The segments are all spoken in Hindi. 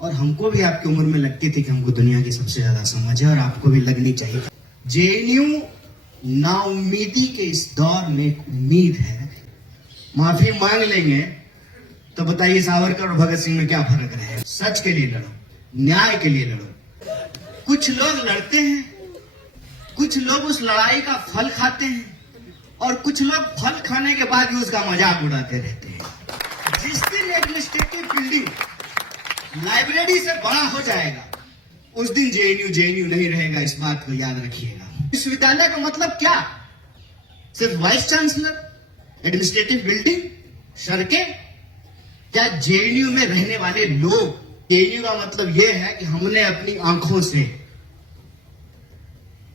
और हमको भी आपकी उम्र में लगती थी कि हमको दुनिया की सबसे ज्यादा समझ है और आपको भी लगनी चाहिए। जेएनयू नाउम्मीदी के इस दौर में एक उम्मीद है। माफी मांग लेंगे तो बताइए सावरकर और भगत सिंह में क्या फर्क रहे। सच के लिए लड़ो, न्याय के लिए लड़ो। कुछ लोग लड़ते हैं, कुछ लोग उस लड़ाई का फल खाते हैं और कुछ लोग फल खाने के बाद भी उसका मजाक उड़ाते रहते हैं। जिस दिन एडमिनिस्ट्रेटिव बिल्डिंग लाइब्रेरी से बड़ा हो जाएगा उस दिन जेएनयू नहीं रहेगा, इस बात को याद रखिएगा। विश्वविद्यालय का मतलब क्या? सिर्फ वाइस चांसलर, एडमिनिस्ट्रेटिव बिल्डिंग, सड़कें? क्या जेएनयू में रहने वाले लोग? जेएनयू का मतलब यह है कि हमने अपनी आंखों से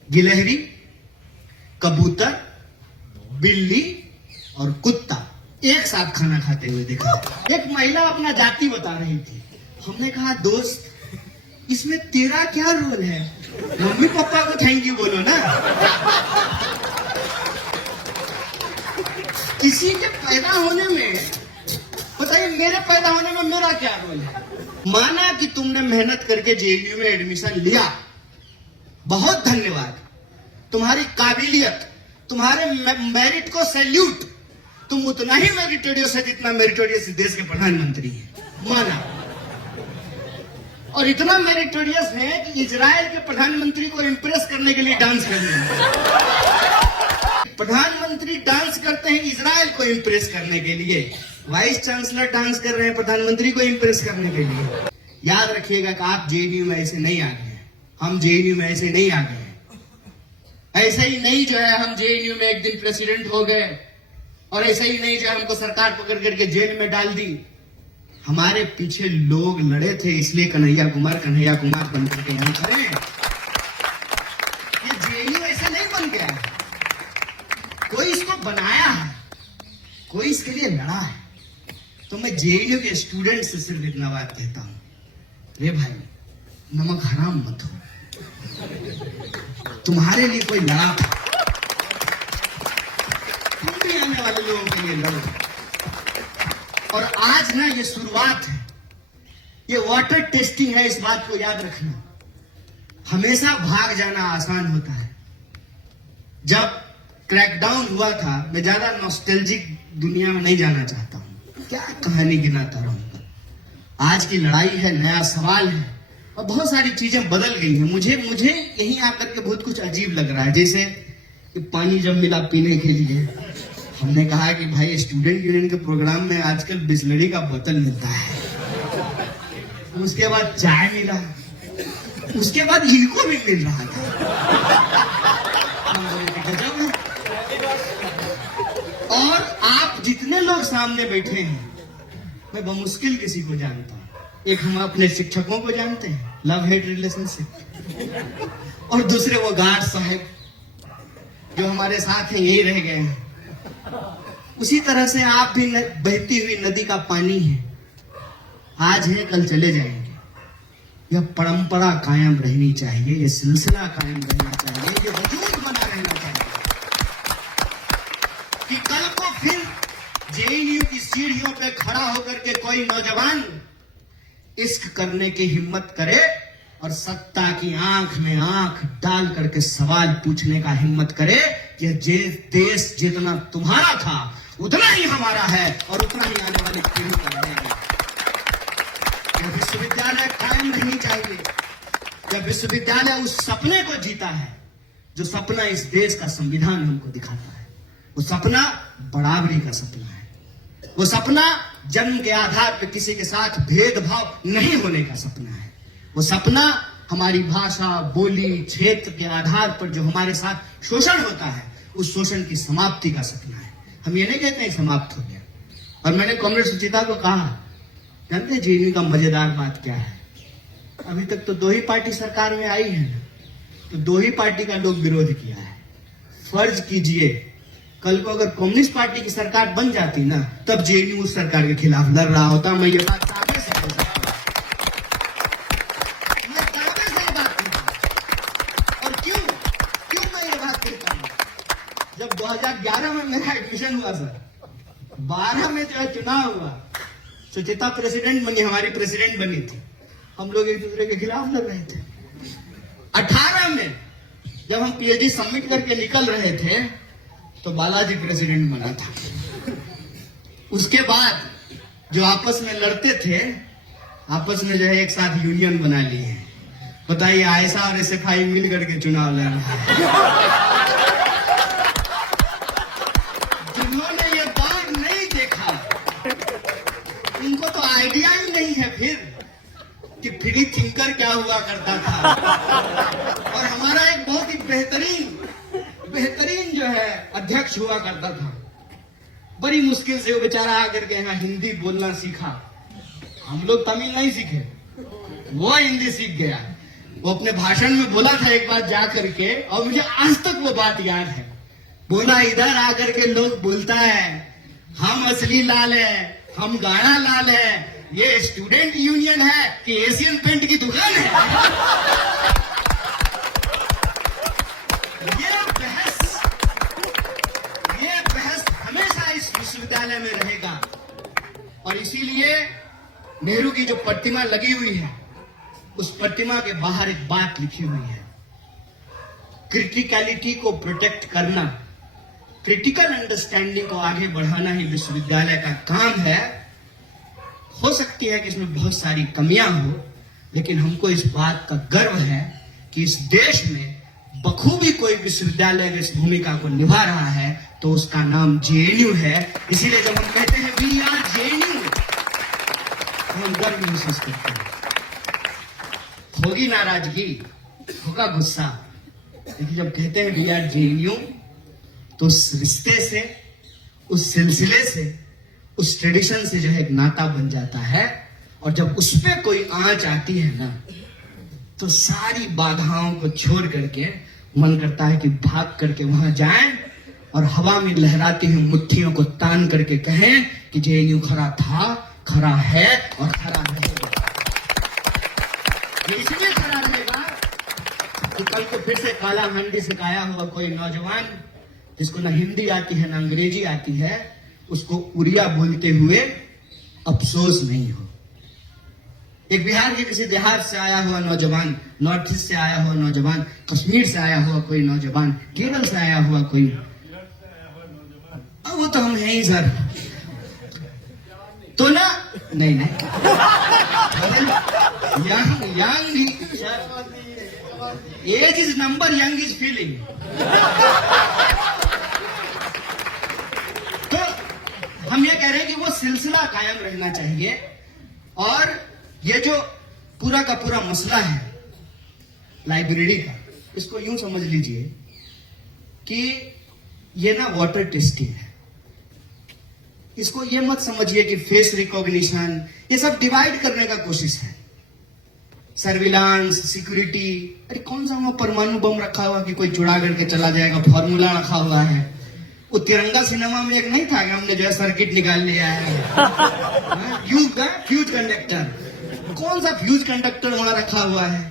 गिलहरी, कबूतर, बिल्ली और कुत्ता एक साथ खाना खाते हुए देखा। एक महिला अपना जाति बता रही थी। हमने कहा दोस्त, इसमें तेरा क्या रोल है? मम्मी पापा को थैंक यू बोलो ना। किसी के पैदा होने में, बताइए मेरे पैदा होने में मेरा क्या रोल है? माना कि तुमने मेहनत करके जेएनयू में एडमिशन लिया, बहुत धन्यवाद। तुम्हारी काबिलियत, तुम्हारे मेरिट को सैल्यूट। तुम उतना ही मेरिटोरियस है जितना मेरिटोरियस देश के प्रधानमंत्री हैं, माना। और इतना मेरिटोरियस है कि इजराइल के प्रधानमंत्री को इंप्रेस करने के लिए डांस करने हैं। प्रधानमंत्री डांस करते हैं इजराइल को इंप्रेस करने के लिए, वाइस चांसलर डांस कर रहे हैं प्रधानमंत्री को इंप्रेस करने के लिए। याद रखिएगा कि आप जेएनयू में ऐसे नहीं आ गए, हम जेएनयू में ऐसे नहीं आ गए। ऐसे ही नहीं जो है हम जेएनयू में एक दिन प्रेसिडेंट हो गए और ऐसे ही नहीं जो है हमको सरकार पकड़ करके जेल में डाल दी। हमारे पीछे लोग लड़े थे, इसलिए कन्हैया कुमार बन करके यहां खड़े हैं। ये जेएनयू ऐसे नहीं बन गया, कोई इसको बनाया है, कोई इसके लिए लड़ा है। तो मैं जेएनयू के स्टूडेंट से सिर्फ इतना बात कहता हूं, रे भाई नमक हराम मत हो, तुम्हारे लिए कोई लड़ा था, तुम भी आने वाले लोगों के लिए लड़ो। और आज ना ये शुरुआत है, ये वाटर टेस्टिंग है, इस बात को याद रखना। हमेशा भाग जाना आसान होता है। जब क्रैकडाउन हुआ था, मैं ज्यादा नॉस्टैल्जिक दुनिया में नहीं जाना चाहता हूं, क्या कहानी गिनाता रहूंगा। आज की लड़ाई है, नया सवाल है और बहुत सारी चीजें बदल गई हैं। मुझे यहीं आकर के बहुत कुछ अजीब लग रहा है। जैसे कि पानी जब मिला पीने के लिए, हमने कहा कि भाई स्टूडेंट यूनियन के प्रोग्राम में आजकल बिस्लरी का बोतल मिलता है, उसके बाद चाय मिला, उसके बाद इनको भी मिल रहा था। गजब है। और आप जितने लोग सामने बैठे हैं, मैं बमुश्किल किसी को जानता हूं। एक हम अपने शिक्षकों को जानते हैं, लव हेट रिलेशनशिप, और दूसरे वो गार्ड साहब जो हमारे साथ हैं, यही रह गए हैं। उसी तरह से आप भी बहती हुई नदी का पानी है, आज है कल चले जाएंगे। यह परंपरा कायम रहनी चाहिए, यह सिलसिला कायम रहना चाहिए, ये वजूद बना रहना चाहिए कि कल को फिर जेएनयू की सीढ़ियों पे खड़ा होकर के कोई नौजवान इश्क करने की हिम्मत करे और सत्ता की आंख में आंख डाल करके सवाल पूछने का हिम्मत करे कि देश जितना तुम्हारा था उतना ही हमारा है और उतना ही आने वाली पीढ़ी का रहेगा। यह विश्वविद्यालय कायम रहनी चाहिए। यह विश्वविद्यालय उस सपने को जीता है जो सपना इस देश का संविधान हमको दिखाता है। वो सपना बराबरी का सपना है, वो सपना जन्म के आधार पर किसी के साथ भेदभाव नहीं होने का सपना है, वो सपना हमारी भाषा, बोली, क्षेत्र के आधार पर जो हमारे साथ शोषण होता है उस शोषण की समाप्ति का सपना है। हम ये नहीं कहते हैं समाप्त हो गया। और मैंने कॉमरेड सुचिता को कहा, जानते हैं जेएनयू का मजेदार बात क्या है? अभी तक तो दो ही पार्टी सरकार में आई है, तो दो ही पार्टी का लोग विरोध किया है। फर्ज कीजिए कल को अगर कम्युनिस्ट पार्टी की सरकार बन जाती ना, तब जेएनयू उस सरकार के खिलाफ लड़ रहा होता। मैं ये बात दावे से कह सकता हूं, मैं दावे से ये बात कहता हूं। और क्यों मैं ये बात कहता हूं? जब 2011 में मेरा एडमिशन हुआ सर, 12 में जो चुनाव हुआ, सुचिता प्रेसिडेंट बनी, हमारी प्रेसिडेंट बनी थी। हम लोग एक दूसरे के खिलाफ लड़ रहे थे। 18 में जब हम पीएचडी सबमिट करके निकल रहे थे तो बालाजी प्रेसिडेंट बना था। उसके बाद जो आपस में लड़ते थे, आपस में जो है एक साथ यूनियन बना लिए हैं। बताइए, आयशा और एसएफआई मिल करके चुनाव लड़ रहा है। जिन्होंने ये बात नहीं देखा, उनको तो आइडिया ही नहीं है फिर कि फ्री थिंकर क्या हुआ करता था। और हमारा एक बहुत ही बेहतरीन जो है अध्यक्ष हुआ करता था। बड़ी मुश्किल से वो बेचारा आकर के यहाँ हिंदी बोलना सीखा। हम लोग तमिल नहीं सीखे, वो हिंदी सीख गया। वो अपने भाषण में बोला था एक बार जा करके, और मुझे आज तक वो बात याद है। बोला, इधर आकर के लोग बोलता है हम असली लाल है, हम गाढ़ा लाल है, ये स्टूडेंट यूनियन है कि एशियन पेंट की दुकान है। ये बहस हमेशा इस विश्वविद्यालय में रहेगा। और इसीलिए नेहरू की जो प्रतिमा लगी हुई है, उस प्रतिमा के बाहर एक बात लिखी हुई है, क्रिटिकलिटी को प्रोटेक्ट करना, क्रिटिकल अंडरस्टैंडिंग को आगे बढ़ाना ही विश्वविद्यालय का काम है। हो सकती है कि इसमें बहुत सारी कमियां हो, लेकिन हमको इस बात का गर्व है कि इस देश में बखूबी कोई विश्वविद्यालय इस भूमिका को निभा रहा है, तो उसका नाम जेएनयू है। इसीलिए जब हम कहते हैं वी आर जेएनयू, तो हम गर्व महसूस करते हैं। होगी नाराजगी, होगा गुस्सा, लेकिन जब कहते हैं वी आर जेएनयू, तो उस रिश्ते से, उस सिलसिले से, उस ट्रेडिशन से जो है एक नाता बन जाता है। और जब उस पर कोई आंच आती है ना, तो सारी बाधाओं को छोड़ करके मन करता है कि भाग करके वहां जाएं और हवा में लहराती हुई मुट्ठियों को तान करके कहें कि जेएनयू खरा था, खरा है और खरा रहेगा। ये इसलिए खरा रहेगा कि कल को फिर से काला हांडी से खाया हुआ कोई नौजवान जिसको ना हिंदी आती है ना अंग्रेजी आती है, उसको उड़िया बोलते हुए अफसोस नहीं हो। एक बिहार के किसी देहात से आया हुआ नौजवान, नॉर्थ ईस्ट से आया हुआ नौजवान, कश्मीर से आया हुआ कोई नौजवान, केरल से आया हुआ कोई, अब वो तो हम हैं ही सर, तो ना नहीं age is number, young is feeling. तो हम ये कह रहे हैं कि वो सिलसिला कायम रहना चाहिए। और ये जो पूरा का पूरा मसला है लाइब्रेरी का, इसको यूं समझ लीजिए कि ये ना वाटर टेस्टिंग है। इसको ये मत समझिए कि फेस रिकॉग्निशन, ये सब डिवाइड करने का कोशिश है। सर्विलांस, सिक्योरिटी, अरे कौन सा वहां परमाणु बम रखा हुआ कि कोई चुरा करके चला जाएगा, फॉर्मूला रखा हुआ है। वो तिरंगा सिनेमा में एक नहीं था कि हमने जो है सर्किट निकाल लिया है, फ्यूज कंडक्टर, कौन सा फ्यूज कंडक्टर वहां रखा हुआ है?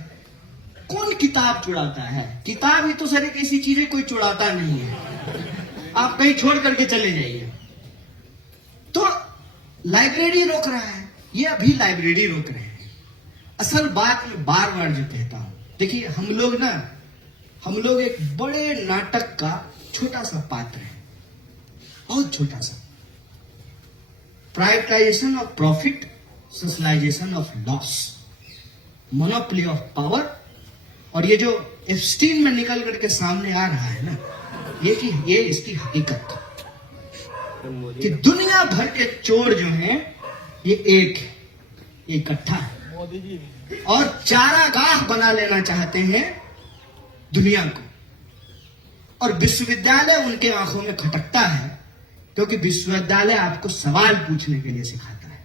कौन किताब चुराता है? किताब ही तो सर एक ऐसी चीज है, कोई चुराता नहीं है। आप कहीं छोड़ करके चले जाइए। तो लाइब्रेरी रोक रहा है, ये अभी लाइब्रेरी रोक रहे हैं। असल बात में बार बार जो कहता हूं, देखिए हम लोग एक बड़े नाटक का छोटा सा पात्र है, बहुत छोटा सा। Privatisation of profit, socialisation of loss, monopoly of power. और ये जो एप्स्टीन में निकल करके सामने आ रहा है ना, ये इसकी हकीकत कि दुनिया भर के चोर जो हैं ये एक इकट्ठा है और चारागाह बना लेना चाहते हैं दुनिया को। और विश्वविद्यालय उनके आंखों में खटकता है, क्योंकि विश्वविद्यालय आपको सवाल पूछने के लिए सिखाता है,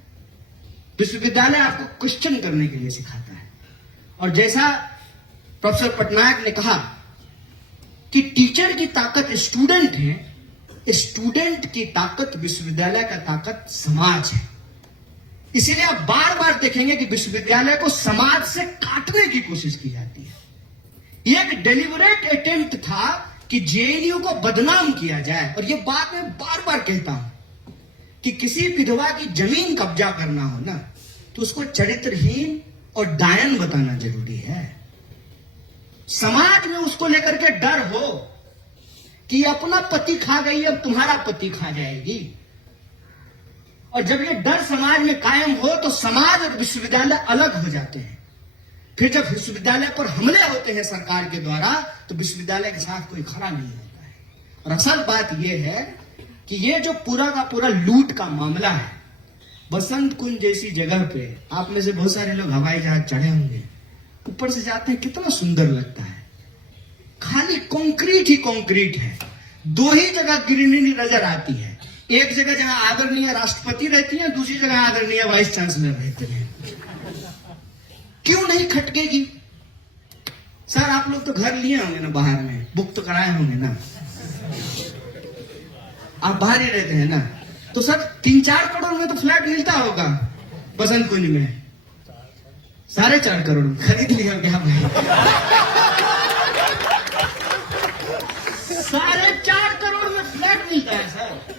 विश्वविद्यालय आपको क्वेश्चन करने के लिए सिखाता है। और जैसा प्रोफेसर पटनायक ने कहा कि टीचर की ताकत स्टूडेंट है, स्टूडेंट की ताकत विश्वविद्यालय का ताकत समाज है। इसीलिए आप बार बार देखेंगे कि विश्वविद्यालय को समाज से काटने की कोशिश की जाती है। यह एक डेलिबरेट अटेम्प्ट था कि जेएनयू को बदनाम किया जाए। और यह बात मैं बार बार कहता हूं कि किसी विधवा की जमीन कब्जा करना हो ना, तो उसको चरित्रहीन और डायन बताना जरूरी है। समाज में उसको लेकर के डर हो कि अपना पति खा गई, अब तुम्हारा पति खा जाएगी। और जब ये डर समाज में कायम हो तो समाज और विश्वविद्यालय अलग हो जाते हैं। फिर जब विश्वविद्यालय पर हमले होते हैं सरकार के द्वारा, तो विश्वविद्यालय के साथ कोई खड़ा नहीं होता है। और असल बात यह है कि ये जो पूरा का पूरा लूट का मामला है, बसंत कुंज जैसी जगह पे आप में से बहुत सारे लोग हवाई जहाज चढ़े होंगे, ऊपर से जाते हैं कितना सुंदर लगता है। खाली कंक्रीट ही कंक्रीट है। दो ही जगह ग्रीनरी नजर आती है, एक जगह जहां आदरणीय राष्ट्रपति रहती है, दूसरी जगह आदरणीय वाइस चांसलर रहते हैं। क्यों नहीं खटकेगी? सर आप लोग तो घर लिए होंगे ना, बाहर में बुक तो कराए होंगे ना, आप बाहर ही रहते हैं ना, तो सर 3-4 करोड़ में तो फ्लैट मिलता होगा बसंत कुंज में। 4.5 करोड़ में खरीद लिया क्या भाई? 4.5 करोड़ में फ्लैट मिलता है सर।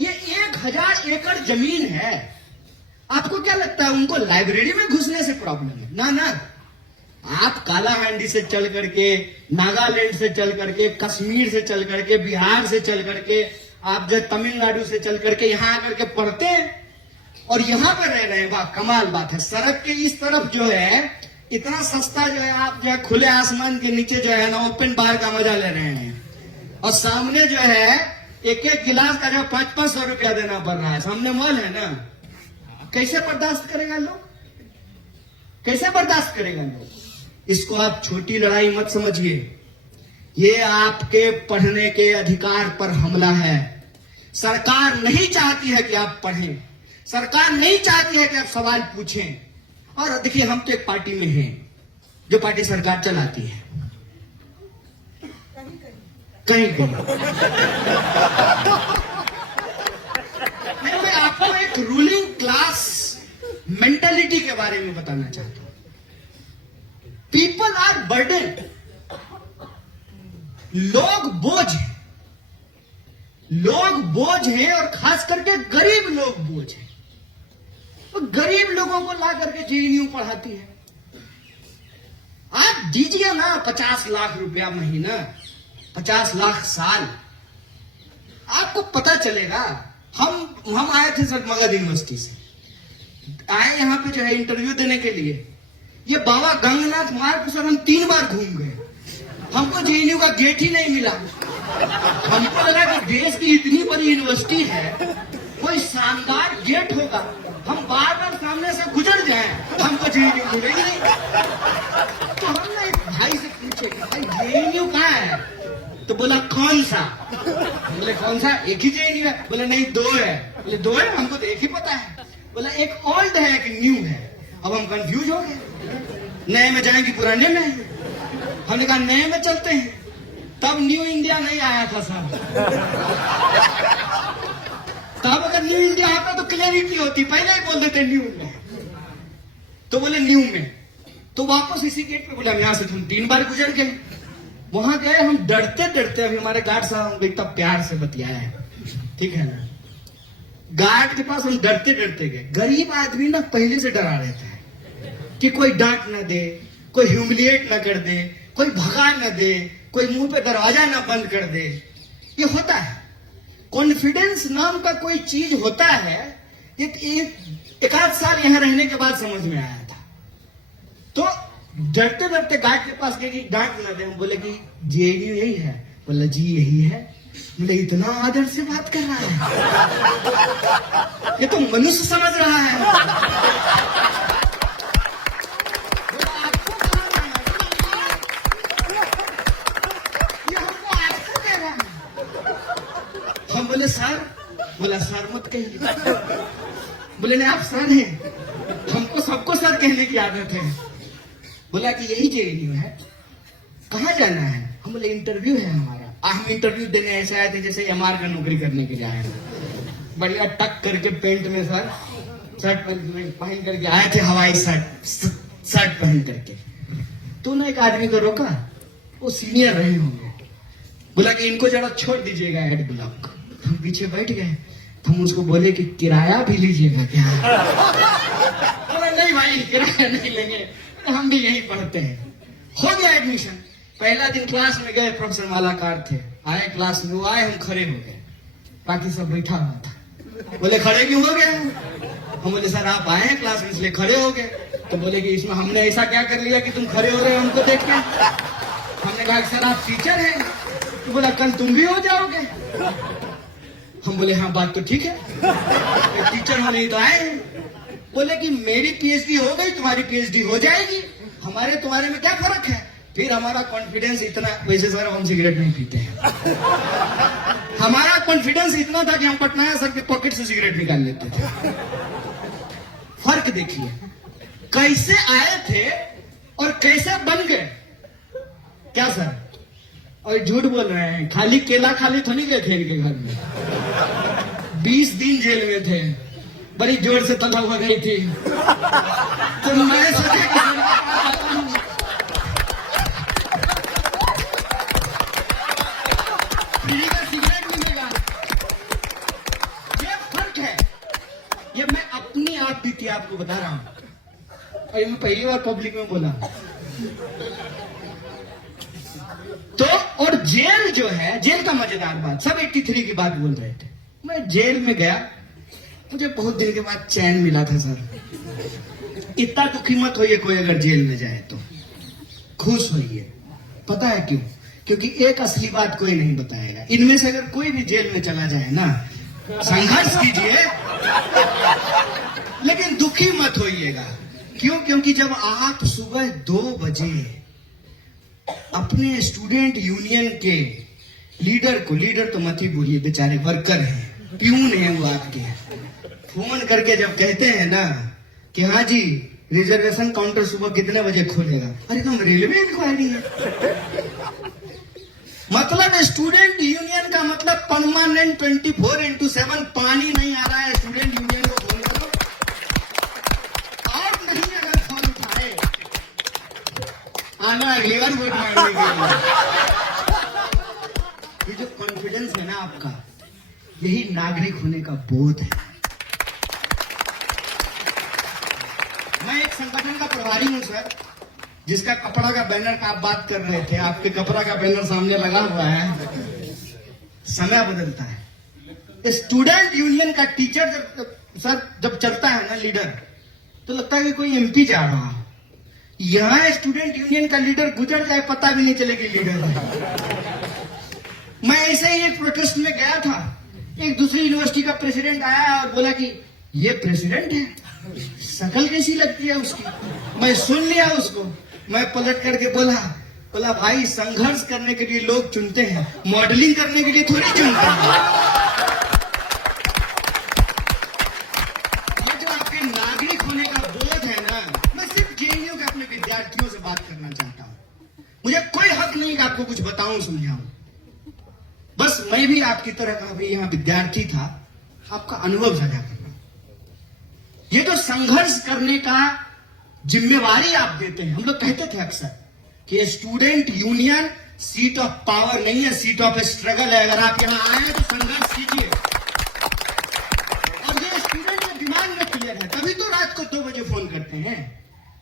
ये 1000 एकड़ जमीन है। आपको क्या लगता है उनको लाइब्रेरी में घुसने से प्रॉब्लम है? ना ना, आप कालाहांडी से चल करके, नागालैंड से चल करके, कश्मीर से चल करके, बिहार से चल करके, आप जो तमिलनाडु से चल करके यहाँ आकर के पढ़ते हैं और यहाँ पर रह रहे हैं। वाह कमाल बात है। सड़क के इस तरफ जो है इतना सस्ता जो है, आप जो है खुले आसमान के नीचे जो है ना ओपन बार का मजा ले रहे हैं, और सामने जो है एक एक गिलास का जो 500-500 रुपया देना पड़ रहा है। सामने मॉल है ना, कैसे बर्दाश्त करेगा लोग? कैसे बर्दाश्त करेगा लोग? इसको आप छोटी लड़ाई मत समझिए, ये आपके पढ़ने के अधिकार पर हमला है। सरकार नहीं चाहती है कि आप पढ़ें, सरकार नहीं चाहती है कि आप सवाल पूछें। और देखिए हम तो एक पार्टी में हैं जो पार्टी सरकार चलाती है, कहीं कहीं। मैं आपको एक रूलिंग क्लास मेंटालिटी के बारे में बताना चाहता हूं। पीपल आर बर्डन, लोग बोझ हैं, लोग बोझ हैं, और खास करके गरीब लोग बोझ हैं। तो गरीब लोगों को ला करके जेएनयू पढ़ाती है। आप दीजिए ना 50 लाख रुपया महीना, 50 लाख साल, आपको पता चलेगा। हम आए थे सर मगध यूनिवर्सिटी से, आए यहां पे जो है इंटरव्यू देने के लिए। ये बाबा गंगनाथ मार्ग सर हम 3 बार घूम गए, हमको जेएनयू का गेट ही नहीं मिला। हमको लगा कि देश की इतनी बड़ी यूनिवर्सिटी है, कोई शानदार गेट होगा, हम बार बार सामने से गुजर जाएं, हमको जेएनयू मिलेगी नहीं। तो हमने एक भाई से पूछे कि भाई जेएनयू कहाँ है? तो बोला कौन सा? बोले कौन सा? एक ही जेएनयू है। बोले नहीं 2 है। बोले 2 है? हमको तो एक ही पता है। बोला एक ओल्ड है एक न्यू है। अब हम कंफ्यूज हो गए, नए में जाएंगे पुराने में। हमने कहा नए में चलते हैं। तब न्यू इंडिया नहीं आया था सर। तब अगर न्यू इंडिया आता तो क्लैरिटी होती, पहले ही बोल देते न्यू में। तो बोले न्यू में, तो वापस इसी गेट पे बोले हम यहां से हम 3 बार गुजर गए। वहां गए हम डरते डरते, अभी हमारे गार्ड साहब हमको इतना प्यार से बतियाया है, ठीक है ना। गार्ड के पास हम डरते डरते गए। गरीब आदमी ना पहले से डरा रहता है कि कोई डांट ना दे, कोई ह्यूमिलिएट ना कर दे, कोई भगा ना दे, कोई मुंह पे दरवाजा ना बंद कर दे। ये होता है, कॉन्फिडेंस नाम का कोई चीज होता है। एक आध साल यहां रहने के बाद समझ में आया था। तो डरते डरते गार्ड के पास गए कि डांट ना दे। हम बोले कि जेएनयू यही है? बोला जी यही है। बोले इतना आदर से बात कर रहा है, ये तो मनुष्य समझ रहा है। हम बोले सर, बोला सर मत कहिए। बोले नहीं आप सर हैं, हमको सबको सर कहने की आदत है। बोला कि यही जेएनयू है, कहाँ जाना है? हम बोले इंटरव्यू है हमारा। हम इंटरव्यू देने ऐसे आए थे जैसे एमआर का नौकरी करने के लिए आए थे, बढ़िया टक करके पेंट में सर, शर्ट पहन करके आए थे, हवाई शर्ट पहन करके। तो ना एक आदमी को रोका, वो सीनियर रहे होंगे। बोला कि इनको जरा छोड़ दीजिएगा हेड ब्लॉक। हम पीछे बैठ गए। हम उसको बोले कि किराया भी लीजिएगा क्या? बोला नहीं नहीं भाई किराया नहीं लेंगे, तो हम भी यहीं पढ़ते हैं। हो गया एडमिशन। पहला दिन क्लास में गए, प्रोफेसर मालाकार थे, आए क्लास में, वो आए, हम खड़े हो गए, बाकी सब बैठा हुआ था। बोले खड़े क्यों हो गए? हम बोले सर आप आए हैं क्लास में इसलिए खड़े हो गए। तो बोले कि इसमें हमने ऐसा क्या कर लिया कि तुम खड़े हो रहे हो हमको देख के? हमने कहा सर आप टीचर हैं। तो बोला कल तुम भी हो जाओगे। हम बोले हाँ बात तो ठीक है, टीचर होने ही तो आए हैं। बोले कि मेरी पीएचडी हो गई, तुम्हारी पीएचडी हो जाएगी, हमारे तुम्हारे में क्या फर्क है? फिर हमारा कॉन्फिडेंस इतना, वैसे सर हम सिगरेट नहीं पीते हैं, हमारा कॉन्फिडेंस इतना था कि हम पटनायक सर के पॉकेट से सिगरेट निकाल लेते थे। फर्क देखिए कैसे आए थे और कैसे बन गए। क्या सर? और झूठ बोल रहे हैं, खाली केला खाली तो नहीं गए थे इनके घर में, 20 दिन जेल में थे, बड़ी जोर से तलब हो गई थी। तो मैं सोचा कि फ्री का सिगरेट मिलेगा। ये फर्क है, ये मैं अपनी आप बीती आपको बता रहा हूं, और ये मैं पहली बार पब्लिक में बोला। तो और जेल जो है, जेल का मजेदार बात, सब 83 की बात बोल रहे थे। मैं जेल में गया, मुझे बहुत दिन के बाद चैन मिला था सर। इतना दुखी मत होइए कोई अगर जेल में जाए तो, खुश होइए। पता है क्यों? क्योंकि एक असली बात कोई नहीं बताएगा। इनमें से अगर कोई भी जेल में चला जाए ना, संघर्ष कीजिए लेकिन दुखी मत होइएगा। क्यों? क्योंकि जब आप सुबह 2 बजे अपने स्टूडेंट यूनियन के लीडर को, लीडर तो मत ही बोलिए, बेचारे वर्कर हैं, प्यून है वो आपके, फोन करके जब कहते हैं ना कि हाँ जी रिजर्वेशन काउंटर सुबह कितने बजे खोलेगा, अरे तुम रेलवे इंक्वायरी है। मतलब स्टूडेंट यूनियन का मतलब परमानेंट 24/7 पानी नहीं आ रहा है। स्टूडेंट यूनियन को फोन करो, और नहीं अगर फोन उठाए आना अगली बार वोट मारने के लिए। ये जो कॉन्फिडेंस है ना आपका, यही नागरिक होने का बोध है। मैं एक संगठन का प्रभारी हूं सर, जिसका कपड़ा का बैनर का आप बात कर रहे थे, आपके कपड़ा का बैनर सामने लगा हुआ है। समय बदलता है। स्टूडेंट यूनियन का टीचर जब चलता है ना लीडर, तो लगता है कि कोई एमपी जा रहा है। यहां स्टूडेंट यूनियन का लीडर गुजर जाए पता भी नहीं चलेगी लीडर है। मैं ऐसे ही एक प्रोटेस्ट में गया था, एक दूसरी यूनिवर्सिटी का प्रेसिडेंट आया और बोला कि ये प्रेसिडेंट है, शकल कैसी लगती है उसकी। मैं सुन लिया उसको, मैं पलट करके बोला भाई संघर्ष करने के लिए लोग चुनते हैं, मॉडलिंग करने के लिए थोड़ी चुनते हैं। ये जो आपके नागरिक होने का बोध है ना, मैं सिर्फ जेएनयू के अपने विद्यार्थियों से बात करना चाहता हूं। मुझे कोई हक नहीं कि आपको कुछ बताऊं समझाऊं, बस मैं भी आपकी तरह का भी यहाँ विद्यार्थी था, आपका अनुभव साझा करना। ये जो संघर्ष करने का जिम्मेवारी आप देते हैं, हम लोग कहते थे अक्सर कि student union seat of power नहीं है, सीट ऑफ स्ट्रगल है। अगर आप यहाँ आए तो संघर्ष कीजिए, और ये स्टूडेंट के दिमाग में क्लियर है, तभी तो रात को 2 बजे फोन करते हैं।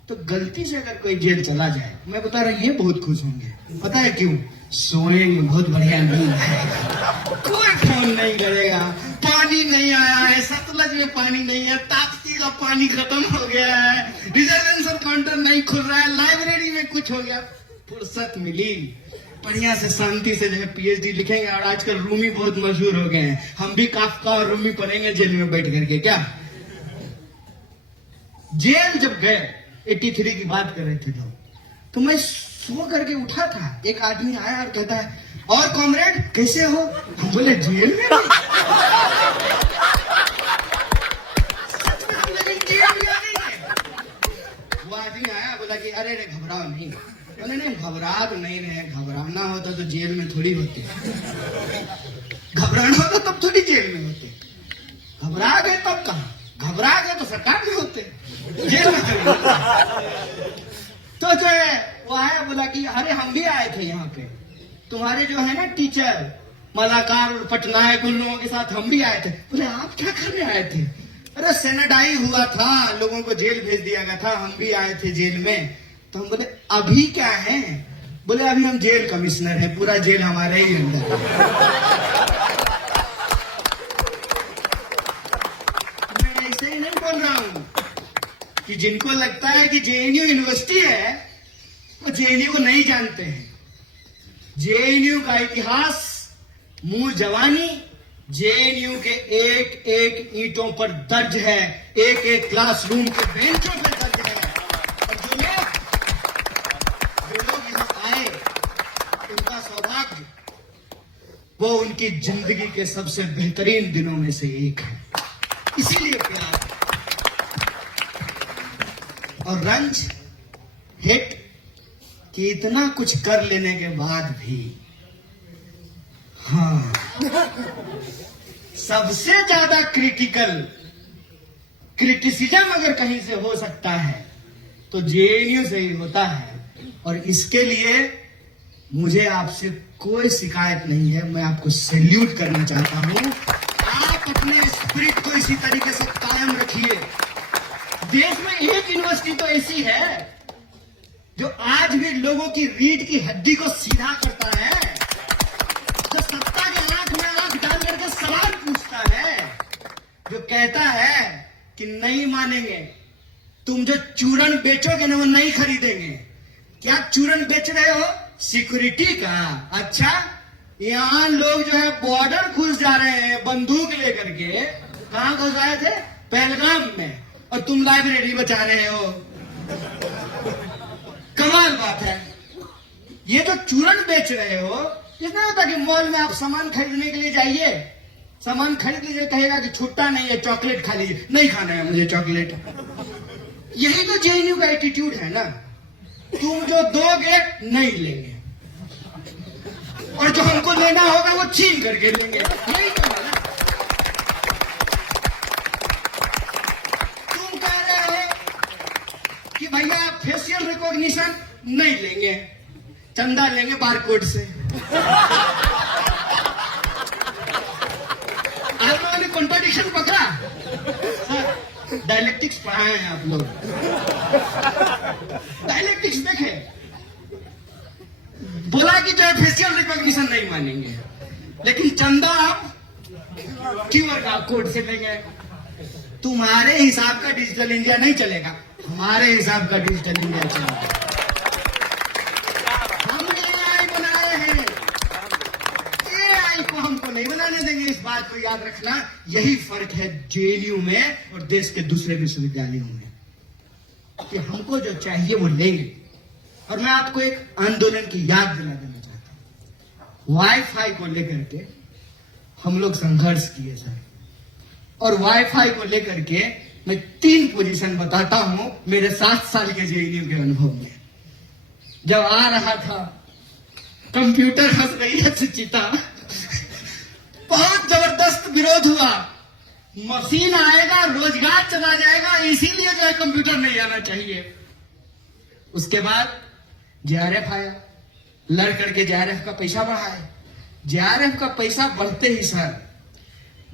तो गलती से अगर कोई जेल चला जाए, मैं बता रहा हूं ये बहुत खुश होंगे। पता है क्यों? सोएंगे, बहुत बढ़िया नींद आएगा, कोई फोन नहीं करेगा। पानी नहीं आया है, सतलज में पानी नहीं है, ताप्ती का पानी खत्म हो गया है, रिजर्वेशन काउंटर नहीं खुल रहा है, लाइब्रेरी में कुछ हो गया, फुर्सत मिली, बढ़िया से शांति से जो है पीएचडी लिखेंगे। और आजकल रूमी बहुत मशहूर हो गए हैं, हम भी काफका और रूमी पढ़ेंगे जेल में बैठ करके। क्या जेल जब गए, 83 की बात कर रहे थे लोग, तो मैं सो करके उठा था, एक आदमी आया और कहता है और कॉमरेड कैसे हो? हम बोले जेल में नहीं। सच में हम लोग जेल में नहीं है। वो आदमी आया, बोला कि अरे घबराओ नहीं। बोले नहीं घबरा तो नहीं रहे, घबराना होता तो जेल में थोड़ी होते, घबराना होता तब थोड़ी जेल में होते। घबरा गए तब कहा, घबरा गए तो सरकार में होते, जेल में थोड़ी। तो जो है वो आया, बोला कि अरे हम भी आए थे यहाँ पे, तुम्हारे जो है ना टीचर मालाकार और पटनायक, उन लोगों के साथ हम भी आए थे। बोले आप क्या करने आए थे? अरे सेनेटाई हुआ था, लोगों को जेल भेज दिया गया था, हम भी आए थे जेल में। तो हम बोले अभी क्या है? बोले अभी हम जेल कमिश्नर हैं, पूरा जेल हमारे ही अंदर है। मैं ऐसे ही नहीं बोल रहा हूं कि जिनको लगता है कि जेएनयू यूनिवर्सिटी है वो जेएनयू को नहीं जानते हैं। जेएनयू का इतिहास, मूल जवानी जेएनयू के एक एक ईंटों पर दर्ज है, एक एक क्लासरूम के बेंचों पर दर्ज है। और जो लोग यहाँ आए उनका सौभाग्य, वो उनकी जिंदगी के सबसे बेहतरीन दिनों में से एक है, इसीलिए प्यार और रंज हिट कि इतना कुछ कर लेने के बाद भी, हाँ, सबसे ज्यादा क्रिटिसिज्म अगर कहीं से हो सकता है तो जेएनयू से ही होता है। और इसके लिए मुझे आपसे कोई शिकायत नहीं है, मैं आपको सैल्यूट करना चाहता हूं। आप अपने स्पिरिट को इसी तरीके से कायम रखिए। देश में एक यूनिवर्सिटी तो ऐसी है जो आज भी लोगों की रीढ़ की हड्डी को सीधा करता है, जो सत्ता के आंख में आंख डाल करके सवाल पूछता है, जो कहता है कि नहीं मानेंगे, तुम जो चूरन बेचोगे ना वो नहीं खरीदेंगे। क्या चूरन बेच रहे हो? सिक्योरिटी का? अच्छा, यहां लोग जो है बॉर्डर घुस जा रहे हैं बंदूक लेकर के। कहां घुस आए थे? पहलगाम में, और तुम लाइब्रेरी बचा रहे हो। कमाल बात है। ये तो चूरन बेच रहे हो। इसमें होता कि मॉल में आप सामान खरीदने के लिए जाइए, सामान खरीद लीजिए, कहेगा कि छुट्टा नहीं है, चॉकलेट खा लीजिए। नहीं खाना है मुझे चॉकलेट। यही तो जेएनयू का एटीट्यूड है ना, तुम जो दोगे नहीं लेंगे, और जो हमको लेना होगा वो छीन करके लेंगे। यही तो है ना। तुम कह रहे हो कि भैया फेशियल रिकॉग्निशन नहीं लेंगे, चंदा लेंगे बारकोड से। आप लोगों ने कॉन्ट्राडिक्शन पकड़ा? सर, डायलेक्टिक्स पढ़ाए हैं आप लोग, डायलेक्टिक्स देखे। बोला कि जो है फेशियल रिकॉग्निशन नहीं मानेंगे, लेकिन चंदा आप क्यूआर का कोड से लेंगे। तुम्हारे हिसाब का डिजिटल इंडिया नहीं चलेगा, हमारे हिसाब का डिजिटल इंडिया चलेगा। हमने एआई बनाए हैं, एआई को हमको नहीं बनाने देंगे। इस बात को याद रखना। यही फर्क है जेएनयू में और देश के दूसरे विश्वविद्यालयों में, कि हमको जो चाहिए वो लेंगे। और मैं आपको एक आंदोलन की याद दिला देना चाहता हूं। वाईफाई को लेकर के हम लोग संघर्ष किए सर, और वाईफाई को लेकर के मैं 3 पोजीशन बताता हूं मेरे 7 साल के जेएनयू के अनुभव में। जब आ रहा था कंप्यूटर हंस रही है सुचिता, बहुत जबरदस्त विरोध हुआ। मशीन आएगा, रोजगार चला जाएगा, इसीलिए जो है कंप्यूटर नहीं आना चाहिए। उसके बाद जेआरएफ आया, लड़ करके जेआरएफ का पैसा बढ़ाए। जेआरएफ का पैसा बढ़ते ही सर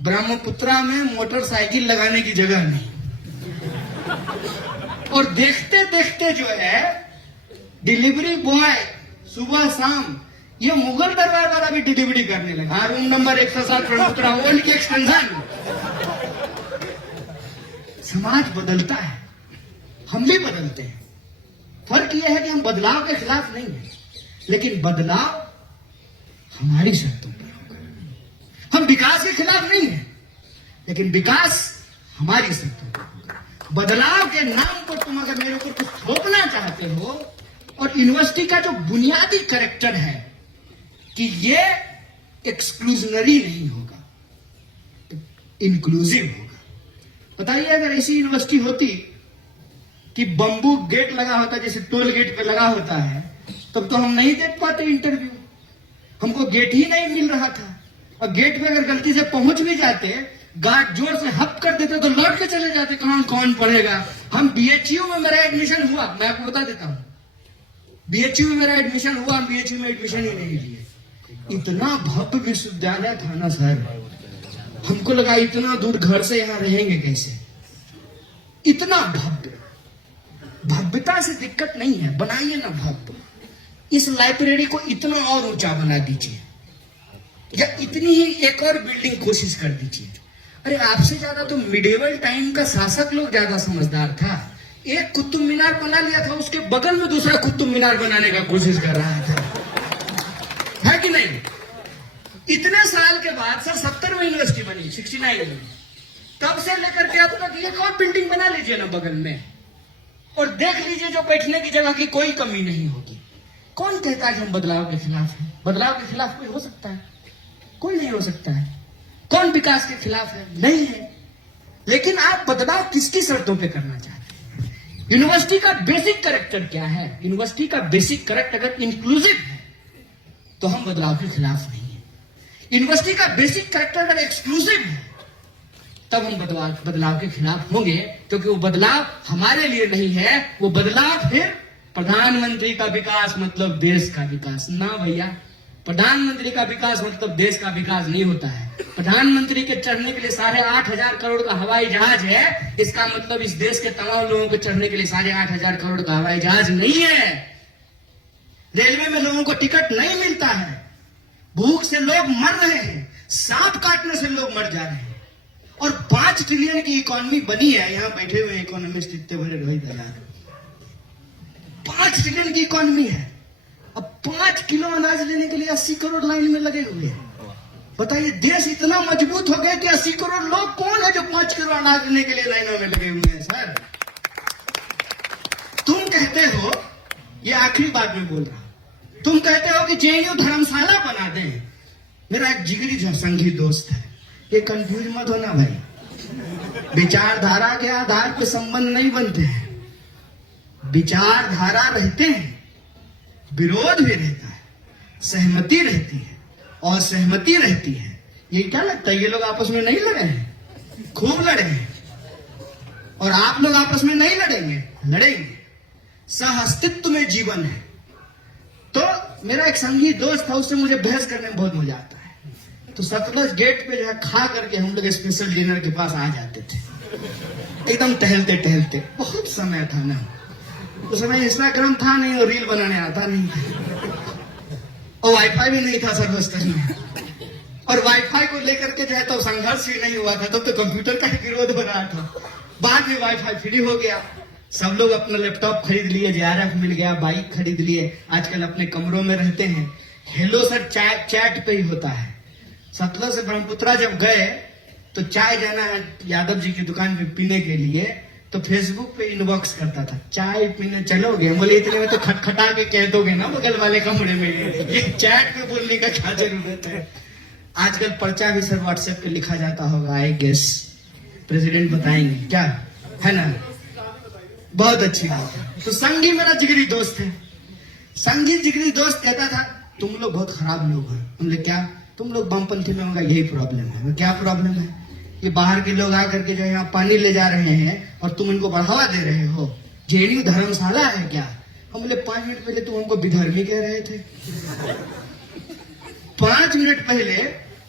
ब्रह्मपुत्रा में मोटरसाइकिल लगाने की जगह नहीं, और देखते देखते जो है डिलीवरी बॉय सुबह शाम ये मुगल दरबार वाला भी डिलीवरी करने लगा। रूम नंबर 107 ब्रह्मपुत्रा ओल्ड की एक्सटेंशन। समाज बदलता है, हम भी बदलते हैं। फर्क यह है कि हम बदलाव के खिलाफ नहीं है, लेकिन बदलाव हमारी शर्तों पर होगा। हम विकास के खिलाफ नहीं है, लेकिन विकास हमारी शर्तों पर होगा। बदलाव के नाम पर तुम अगर मेरे ऊपर कुछ थोपना चाहते हो, और यूनिवर्सिटी का जो बुनियादी कैरेक्टर है कि ये एक्सक्लूजनरी नहीं होगा, इंक्लूसिव होगा। बताइए अगर ऐसी यूनिवर्सिटी होती कि बंबू गेट लगा होता, जैसे टोल गेट पे लगा होता है, तब तो हम नहीं देख पाते इंटरव्यू। हमको गेट ही नहीं मिल रहा था, और गेट पे अगर गलती से पहुंच भी जाते, गार्ड जोर से हप कर देते तो लौट के चले जाते। कौन पढ़ेगा? हम बीएचयू में मेरा एडमिशन हुआ, मैं आपको बता देता हूं, बीएचयू में मेरा एडमिशन हुआ, हम बीएचयू में एडमिशन ही नहीं लिए। इतना भव्य विश्वविद्यालय था ना सर, हमको लगा इतना दूर घर से यहाँ रहेंगे कैसे। इतना भव्य, भव्यता से दिक्कत नहीं है, बनाइए ना भव्य। इस लाइब्रेरी को इतना और ऊंचा बना दीजिए, या इतनी ही एक और बिल्डिंग कोशिश कर दीजिए। अरे आपसे ज्यादा तो मिडिवल टाइम का शासक लोग ज्यादा समझदार था। एक कुतुब मीनार बना लिया था, उसके बगल में दूसरा कुतुब मीनार बनाने का कोशिश कर रहा था, है कि नहीं? इतने साल के बाद सर 70 में यूनिवर्सिटी बनी, 69 में, तब से लेकर के अब तक एक और बिल्डिंग बना लीजिए ना बगल में, और देख लीजिए जो बैठने की जगह की कोई कमी नहीं होगी। कौन कहता है कि हम बदलाव के खिलाफ हैं? बदलाव के खिलाफ कोई हो सकता है? कोई नहीं हो सकता है। कौन विकास के खिलाफ है? नहीं है। लेकिन आप बदलाव किसकी शर्तों पे करना चाहते हैं? यूनिवर्सिटी का बेसिक कैरेक्टर क्या है? यूनिवर्सिटी का बेसिक कैरेक्टर अगर इंक्लूसिव है तो हम बदलाव के खिलाफ नहीं है। यूनिवर्सिटी का बेसिक कैरेक्टर अगर एक्सक्लूसिव है तब हम बदलाव के खिलाफ होंगे, क्योंकि वो बदलाव हमारे लिए नहीं है। वो बदलाव फिर प्रधानमंत्री का विकास मतलब देश का विकास ना भैया। प्रधानमंत्री का विकास मतलब देश का विकास नहीं होता है। प्रधानमंत्री के चढ़ने के लिए 8,500 करोड़ का हवाई जहाज है, इसका मतलब इस देश के तमाम लोगों को चढ़ने के लिए 8,500 करोड़ का हवाई जहाज नहीं है। रेलवे में लोगों को टिकट नहीं मिलता है, भूख से लोग मर रहे हैं, सांप काटने से लोग मर जा रहे हैं, और 5 ट्रिलियन की इकोनॉमी बनी है। यहां बैठे हुए इकोनॉमिस्ट इतने बड़े रोहित हजार, 5 ट्रिलियन की इकोनॉमी है। अब 5 किलो अनाज लेने के लिए 80 करोड़ लाइन में लगे हुए हैं। बताइए, देश इतना मजबूत हो गया कि 80 करोड़ लोग कौन है जो 5 किलो अनाज लेने के लिए लाइनों में लगे हुए हैं? सर, तुम कहते हो, ये आखिरी बात में बोल रहा हूं, तुम कहते हो कि जेएनयू धर्मशाला बना दें। मेरा एक जिगरी संगी दोस्त है, ये कंफ्यूज मत होना भाई। विचारधारा के आधार पर संबंध नहीं बनते हैं। विचारधारा रहते हैं, विरोध भी रहता है, सहमति रहती है और सहमति रहती है। ये क्या लगता है, ये लोग आपस में नहीं लड़े हैं? खूब लड़े हैं। और आप लोग आपस में नहीं लड़ेंगे? लड़ेंगे। सह अस्तित्व में जीवन है। तो मेरा एक संगी दोस्त था, उससे मुझे बहस करने में बहुत मजा आता है। तो सतलज गेट पे जो है खा करके हम लोग स्पेशल डिनर के पास आ जाते थे, एकदम टहलते टहलते। बहुत समय था ना, उस समय इंस्टाग्राम था नहीं और रील बनाने आता नहीं था, और वाईफाई भी नहीं था सर्वस्तर में। और वाईफाई को लेकर के जो है तो संघर्ष भी नहीं हुआ था, तब तो कंप्यूटर का ही विरोध हो रहा था। बाद में वाईफाई फ्री हो गया, सब लोग अपना लैपटॉप खरीद लिए, जेआरएफ मिल गया, बाइक खरीद लिए, आजकल अपने कमरों में रहते हैं। हेलो सर चैट पे ही होता है। सतलज से ब्रह्मपुत्रा जब गए तो चाय जाना है यादव जी की दुकान पे पीने के लिए, तो फेसबुक पे इनबॉक्स करता था, चाय पीने चलोगे? बोले इतने में तो खटखटा के कह दोगे ना बगल वाले कमरे में, ये चैट पे बोलने का क्या जरूरत है? आजकल पर्चा भी सर व्हाट्सएप पे लिखा जाता होगा, आई गेस प्रेसिडेंट बताएंगे क्या, है ना? बहुत अच्छी बात है। तो संगी मेरा जिगरी दोस्त है। संगी जिगरी दोस्त कहता था, तुम लोग बहुत खराब लोग हैं। हमने क्या? तुम लोग वामपंथी में होगा, यही प्रॉब्लम है। क्या प्रॉब्लम है? ये बाहर के लोग आकर के जो यहाँ पानी ले जा रहे हैं और तुम इनको बढ़ावा दे रहे हो। जेएनयू धर्मशाला है क्या? हम बोले 5 मिनट पहले तुम हमको विधर्मी कह रहे थे। 5 मिनट पहले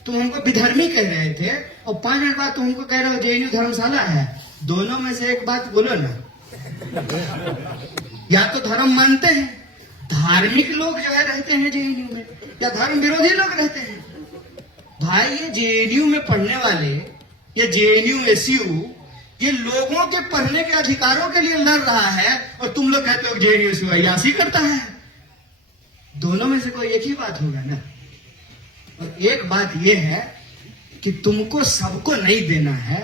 तुम हमको विधर्मी कह रहे थे और 5 मिनट बाद तुम हमको कह रहे हो जेएनयू धर्मशाला है। दोनों में से एक बात बोलो ना। या तो धर्म मानते हैं, धार्मिक लोग जो है रहते हैं जेएनयू में, या धर्म विरोधी लोग रहते हैं। भाई ये जेएनयू में पढ़ने वाले, ये जेएनयू एसयू, ये लोगों के पढ़ने के अधिकारों के लिए लड़ रहा है, और तुम लोग कहते हो जेएनयू एसयू अय्याशी करता है। दोनों में से कोई एक ही बात होगा ना। और एक बात ये है कि तुमको सबको नहीं देना है,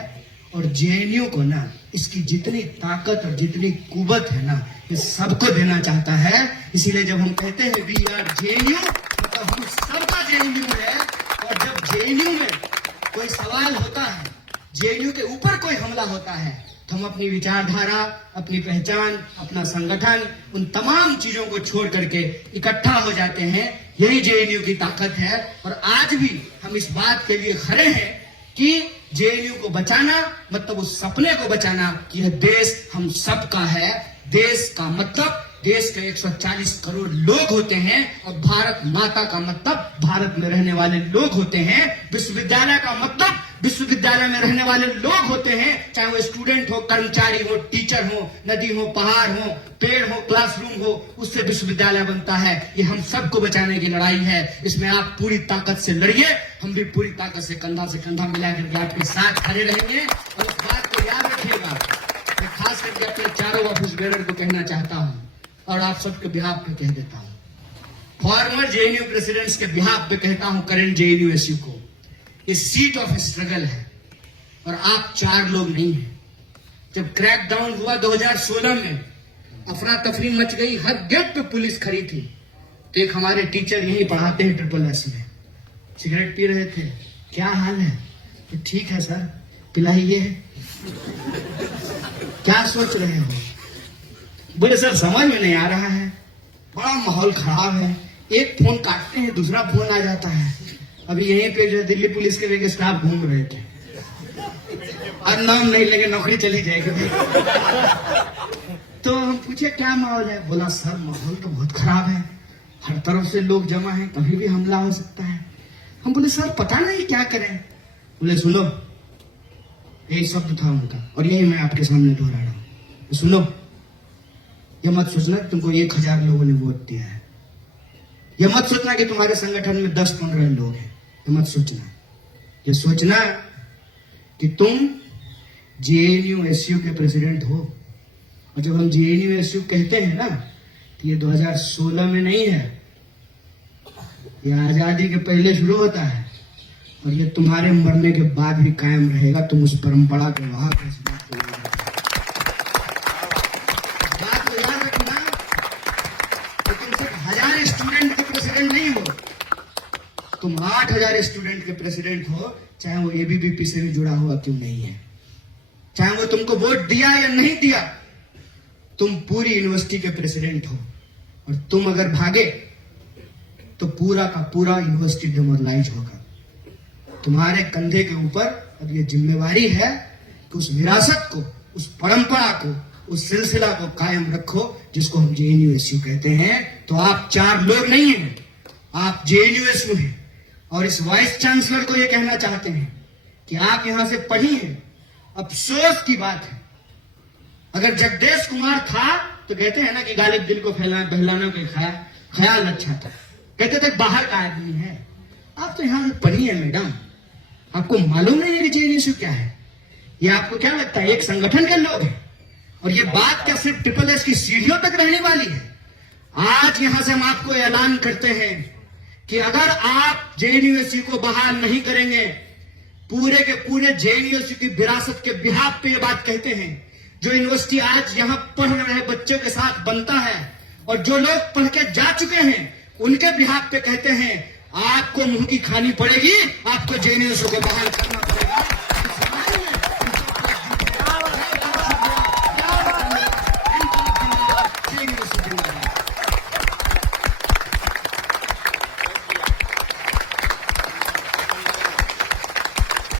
और जेएनयू को ना इसकी जितनी ताकत और जितनी कुवत है ना, ये सबको देना चाहता है। इसीलिए जब हम कहते हैं वी आर जेएनयू, मतलब हम सबका जेएनयू है। और जब जेएनयू में कोई सवाल होता है, जेएनयू के ऊपर कोई हमला होता है, तो हम अपनी विचारधारा, अपनी पहचान, अपना संगठन, उन तमाम चीजों को छोड़ करके इकट्ठा हो जाते हैं। यही जेएनयू की ताकत है। और आज भी हम इस बात के लिए खड़े हैं कि जेएनयू को बचाना मतलब उस सपने को बचाना कि यह देश हम सबका है। देश का मतलब देश के 140 करोड़ लोग होते हैं, और भारत माता का मतलब भारत में रहने वाले लोग होते हैं। विश्वविद्यालय का मतलब विश्वविद्यालय में रहने वाले लोग होते हैं, चाहे वो स्टूडेंट हो, कर्मचारी हो, टीचर हो, नदी हो, पहाड़ हो, पेड़ हो, क्लासरूम हो, उससे विश्वविद्यालय बनता है। ये हम सबको बचाने की लड़ाई है। इसमें आप पूरी ताकत से लड़िए, हम भी पूरी ताकत से कंधा मिला करके आपके साथ खड़े रहेंगे। और इस बात को याद रखिएगा, मैं खास करके अपने चारों ऑफिस बेरर को कहना चाहता हूँ और आप सबके बिहाफ पे कह देता हूँ, फॉर्मर जेएनयू प्रेसिडेंट्स के बिहाफ पे कहता हूँ, करंट जेएनयूएसयू को, ये सीट ऑफ स्ट्रगल है और आप 4 लोग नहीं हैं। जब क्रैकडाउन हुआ 2016 में, अफरा तफरी मच गई, हर गेट पे पुलिस खड़ी थी, तो एक हमारे टीचर यही पढ़ाते हैं SSS में, सिगरेट पी रहे थे। क्या हाल है? तो ठीक है सर, पिलाइए। क्या सोच रहे हो? बोले सर समझ में नहीं आ रहा है, बड़ा माहौल खराब है, एक फोन काटते हैं दूसरा फोन आ जाता है। अभी यहीं पे जो दिल्ली पुलिस के एक स्टाफ घूम रहे थे, और नाम नहीं लेंगे, नौकरी चली जाएगी। तो हम पूछे क्या माहौल है? बोला सर माहौल तो बहुत खराब है, हर तरफ से लोग जमा हैं, कभी भी हमला हो सकता है। हम बोले सर पता नहीं क्या करें। बोले सुनो, यही शब्द था उनका और यही मैं आपके सामने दोहरा रहा हूं। सुनो, ये मत सोचना तुमको 1000 लोगों ने वोट दिया है, ये मत सोचना कि तुम्हारे संगठन में 10-15 लोग हैं, ये मत सोचना। ये सोचना कि तुम जेएनयूएसयू के प्रेसिडेंट हो। और जब हम जेएनयूएसयू कहते हैं ना, तो ये 2016 में नहीं है, ये आजादी के पहले शुरू होता है और ये तुम्हारे मरने के बाद भी कायम रहेगा। तुम उस परंपरा के वहां बात को याद रखना। तुम सिर्फ 1000 स्टूडेंट के प्रेसिडेंट नहीं हो, तुम 8000 स्टूडेंट के प्रेसिडेंट हो, चाहे वो एबीवीपी से भी जुड़ा हुआ क्यों नहीं है, चाहे वो तुमको वोट दिया या नहीं दिया, तुम पूरी यूनिवर्सिटी के प्रेसिडेंट हो। और तुम अगर भागे तो पूरा का पूरा यूनिवर्सिटी डिमोरलाइज होगा। तुम्हारे कंधे के ऊपर अब ये जिम्मेवारी है कि उस विरासत को, उस परंपरा को, उस सिलसिला को कायम रखो, जिसको हम जेएनयूएसयू कहते हैं। तो आप 4 लोग नहीं हैं, आप जेएनयूएसयू हैं। और इस वाइस चांसलर को ये कहना चाहते हैं कि आप यहां से पढ़ी हैं। अफसोस की बात है, अगर जगदेश कुमार था तो कहते हैं ना कि गालिब दिल को बहलाने के ख्याल अच्छा था, कहते थे बाहर का आदमी है। आप तो यहां से पढ़ी है मैडम, आपको मालूम नहीं है कि जेएनयूएसयू क्या है? ये आपको क्या लगता है एक संगठन के लोग हैं? और ये बात क्या सिर्फ SSS की सीढ़ियों तक रहने वाली है? आज यहां से हम आपको ऐलान करते हैं कि अगर आप जेएनयूएसयू को बहाल नहीं करेंगे, पूरे के पूरे जेएनयूएसयू की विरासत के बिहाफ पे ये बात कहते हैं। जो यूनिवर्सिटी आज यहां पढ़ रहे बच्चों के साथ बनता है और जो लोग पढ़ के जा चुके हैं, उनके बिहाफ पे कहते हैं आपको मुंह की खानी पड़ेगी, आपको जेएनयूएसयू को बहाल करना पड़ेगा।